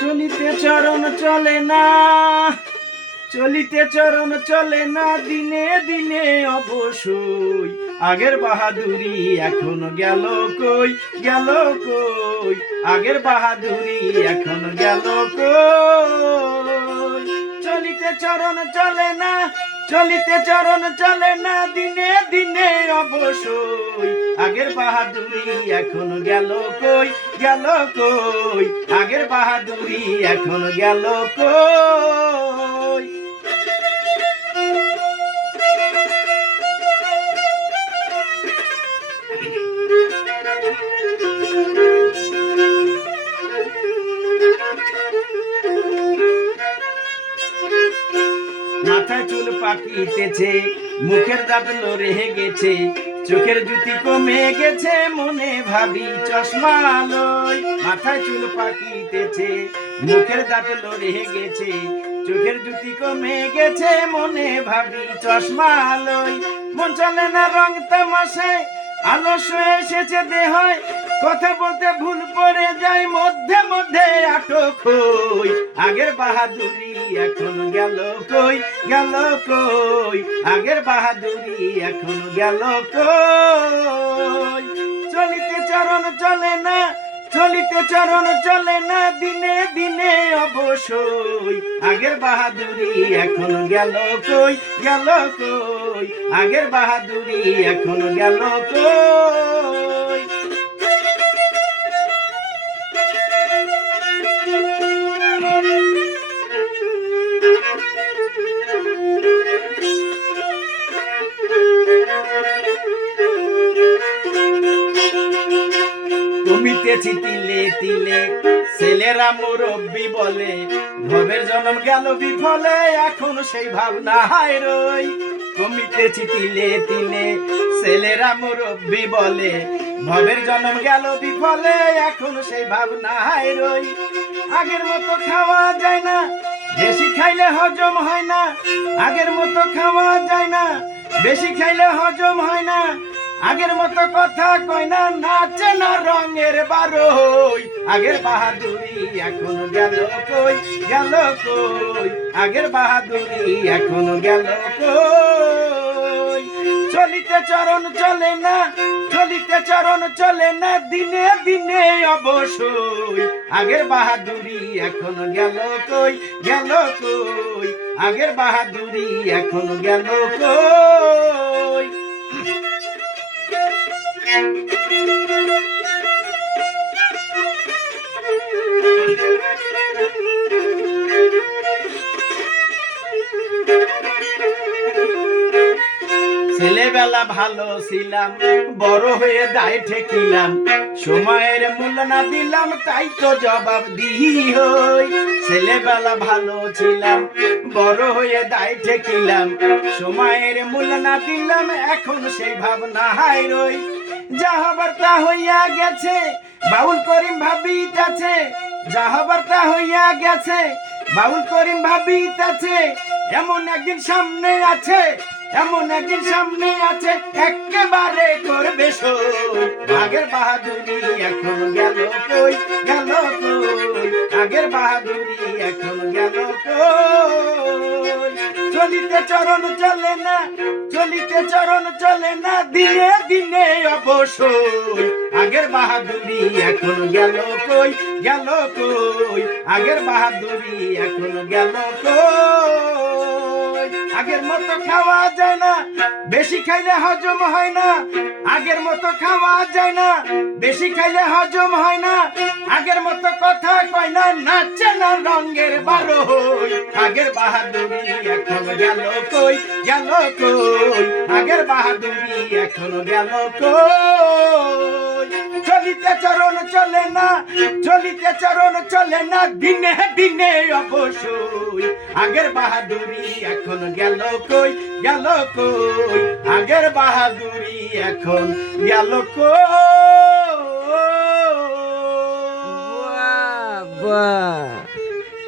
চলিতে চরণ চলে না, চলিতে চরণ চলে না, দিনে দিনে অবশ্যই আগের বাহাদুরি এখন গেল কই, গেল কই, আগের বাহাদুরি এখন গেল কই। চলিতে চরণ চলে না, চলিতে চরণ চলে না, দিনে দিনে অবশ্যই আগের বাহাদুরি এখন গেল কই, গেল কই, আগের বাহাদুরি এখন গেল কই। মাথায় চুল পাকিতেছে, মুখের দাঁত লড়ে গেছে, চোখের জুতি কমে গেছে, মনে ভাবি চশমা লই। মাথায় চুল পাকিতেছে, মুখের দাঁত লড়ে গেছে, চোখের জুতি কমে গেছে, মনে ভাবি চশমা লই। মন চলে না রং তামাশায়, আলস্য এসেছে দেহায়, কথা বলতে ভুল পড়ে যায়, মধ্যে মধ্যে আটক হই। আগের বাহাদুরি এখন গেল কই, গেল কই, আগের বাহাদুরি এখন গেল কই। চলিতে চরণ চলে না, চলিতে চরণ চলে না, দিনে দিনে অবশ্যই আগের বাহাদুরি এখন গেল কই, গেল কই, আগের বাহাদুরি এখন গেল কই। কমিতেছি তিলে তিলে, ছেলেরা মুরব্বি বলে, ভবের জন্ম গেল বিফলে, এখন সেই ভাবনা হায় রই। কমিতেছি তিলে তিলে, ছেলেরা মুরব্বি বলে, ভবের জন্ম গেল বিফলে, এখন সেই ভাবনা হায় রই। আগের মতো খাওয়া যায় না, বেশি খাইলে হজম হয় না, আগের মতো খাওয়া যায় না, বেশি খাইলে হজম হয় না, আগের মতো কথা কয় না, নাচে না রঙের বারোই। আগের বাহাদুরি এখন গেল কই, গেল কই, আগের বাহাদুরি এখন গেল কই। চলিতে চরণ চলে না, চলিতে চরণ চলে না, দিনে দিনে অবশ্যই আগের বাহাদুরি এখন গেল কই, গেল কই, আগের বাহাদুরি এখন গেল কই। ছেলেবেলা ভালো ছিলাম, বড় হয়ে দায় ঠেকিলাম, সময়ের মূল্য না দিলাম, তাই তো জবাব দিই হই। ছেলেবেলা ভালো ছিলাম, বড় হয়ে দায় ঠেকিলাম, সময়ের মূল্য না দিলাম, এখন সেই ভাবনা হায় রই। যা হবার তা হইয়া গেছে, বাউল করিম ভাবিতাছে, যা হবার তা হইয়া গেছে, বাউল করিম ভাবিতাছে, এমন একদিন সামনে আছে, এমন একদিন সামনে আছে, একেবারে করবে সই। আগের বাহাদুরি এখন গেল কই, গেল কই, আগের বাহাদুরি এখন গেল কই। চলিতে চরণ চলে না, চলিতে চরণ চলে না, দিনে দিনে অবশ্যই আগের বাহাদুরি এখন গেল কই, গেল কই, আগের বাহাদুরি এখন গেল কই। আগের মতো খাওয়া যায় না, বেশি খাইলে হজম হয় না, আগের মতো খাওয়া যায় না, বেশি খাইলে হজম হয় না, আগের মতো কথা কয় না, নাচে না রঙের বারোই। আগের বাহাদুরি এখন গেল কই, গেল কই, আগের বাহাদুরি এখন গেল কই। চলিতে চরণ চলে না, চলিতে চরণ চলে না, দিনে দিনে অবশ্যই আগের বাহাদুরি এখন গেল কই, গেল কই, আগের বাহাদুরি এখন গেল কই। বাহ বাহ।